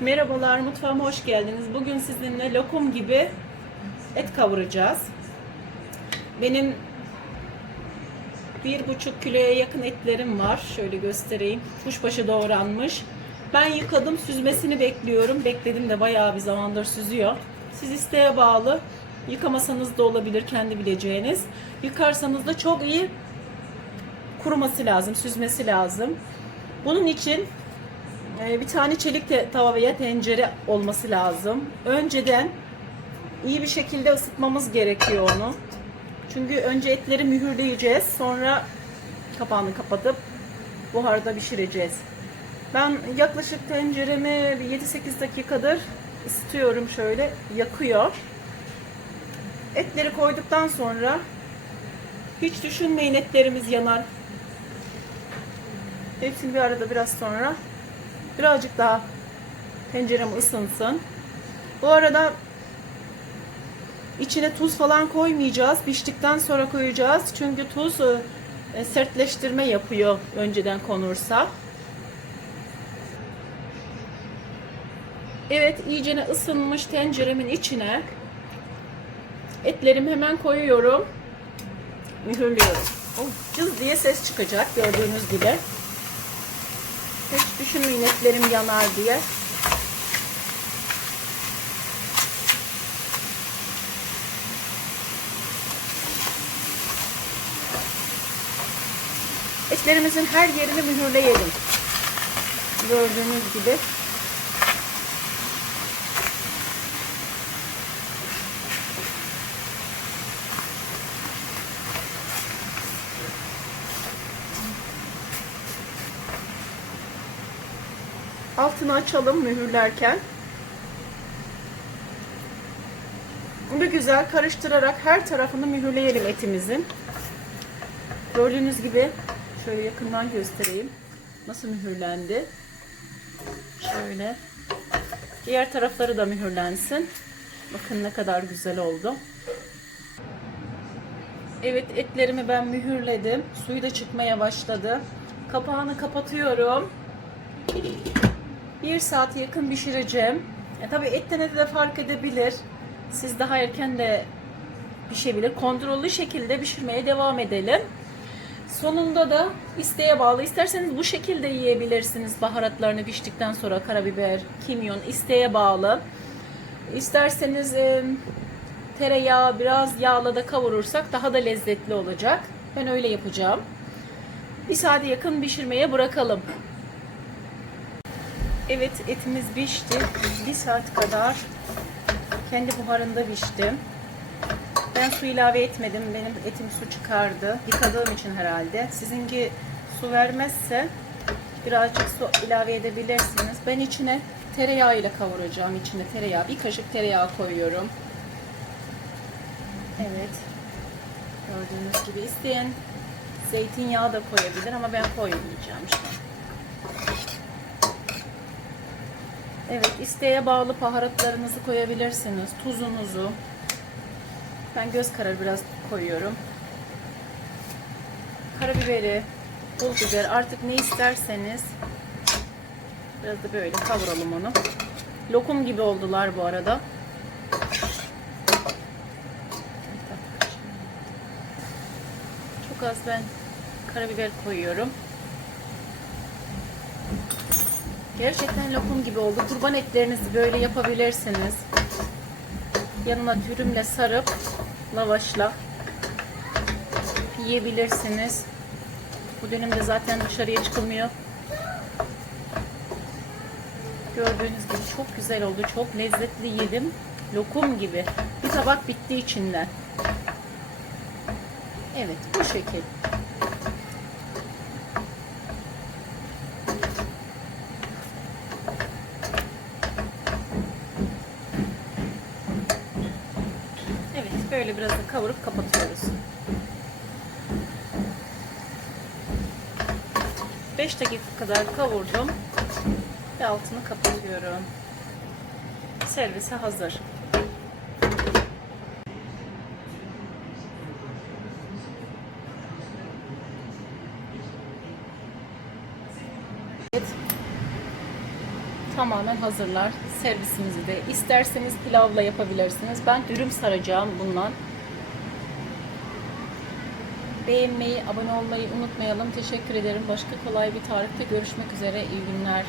Merhabalar, mutfağıma hoş geldiniz. Bugün sizinle lokum gibi et kavuracağız. Benim bir buçuk kiloya yakın etlerim var. Şöyle göstereyim. Kuşbaşı doğranmış. Ben yıkadım, süzmesini bekliyorum. Bekledim de bayağı bir zamandır süzüyor. Siz isteğe bağlı. Yıkamasanız da olabilir, kendi bileceğiniz. Yıkarsanız da çok iyi kuruması lazım, süzmesi lazım. Bunun için bir tane çelik tava veya tencere olması lazım. Önceden iyi bir şekilde ısıtmamız gerekiyor onu. Çünkü önce etleri mühürleyeceğiz. Sonra kapağını kapatıp buharda pişireceğiz. Ben yaklaşık tenceremi bir 7-8 dakikadır ısıtıyorum şöyle. Yakıyor. Etleri koyduktan sonra hiç düşünmeyin etlerimiz yanar. Hepsini bir arada biraz sonra Birazcık daha tencerem ısınsın. Bu arada içine tuz falan koymayacağız. Piştikten sonra koyacağız. Çünkü tuz e, sertleştirme yapıyor önceden konursa. Evet iyicene ısınmış tenceremin içine etlerimi hemen koyuyorum. Mühürlüyorum. Oh, cız diye ses çıkacak gördüğünüz gibi. Hiç düşünmeyin etlerim yanar diye. Etlerimizin her yerini mühürleyelim. Gördüğünüz gibi. Altını açalım mühürlerken. Bunu güzel karıştırarak her tarafını mühürleyelim etimizin. Gördüğünüz gibi şöyle yakından göstereyim. Nasıl mühürlendi. Şöyle. Diğer tarafları da mühürlensin. Bakın ne kadar güzel oldu. Evet etlerimi ben mühürledim. Suyu da çıkmaya başladı. Kapağını kapatıyorum. Bir saat yakın pişireceğim. E, tabii etten ete de fark edebilir. Siz daha erken de pişebilir. Kontrollü şekilde pişirmeye devam edelim. Sonunda da isteğe bağlı. İsterseniz bu şekilde yiyebilirsiniz. Baharatlarını piştikten sonra karabiber, kimyon isteğe bağlı. İsterseniz e, tereyağı biraz yağla da kavurursak daha da lezzetli olacak. Ben öyle yapacağım. Bir saate yakın pişirmeye bırakalım. Evet etimiz pişti. Bir saat kadar kendi buharında pişti. Ben su ilave etmedim. Benim etim su çıkardı. Yıkadığım için herhalde. Sizinki su vermezse birazcık su ilave edebilirsiniz. Ben içine tereyağı ile kavuracağım. İçine tereyağı. Bir kaşık tereyağı koyuyorum. Evet. Gördüğünüz gibi isteyen zeytinyağı da koyabilir ama ben koymayacağım şimdi. Evet, isteğe bağlı baharatlarınızı koyabilirsiniz. Tuzunuzu. Ben göz kararı biraz koyuyorum. Karabiberi, pul biber artık ne isterseniz. Biraz da böyle kavuralım onu. Lokum gibi oldular bu arada. Çok az ben karabiber koyuyorum. Gerçekten lokum gibi oldu. Kurban etlerinizi böyle yapabilirsiniz. Yanına dürümle sarıp lavaşla yiyebilirsiniz. Bu dönemde zaten dışarıya çıkılmıyor. Gördüğünüz gibi çok güzel oldu. Çok lezzetli yedim. Lokum gibi. Bir tabak bitti içinden. Evet bu şekil. Evet, böyle biraz da kavurup kapatıyoruz. 5 dakika kadar kavurdum ve altını kapatıyorum. Servise hazır. Evet. Tamamen hazırlar. Servisimizi de isterseniz pilavla yapabilirsiniz. Ben dürüm saracağım bundan. Beğenmeyi, abone olmayı unutmayalım. Teşekkür ederim. Başka kolay bir tarifte görüşmek üzere. İyi günler.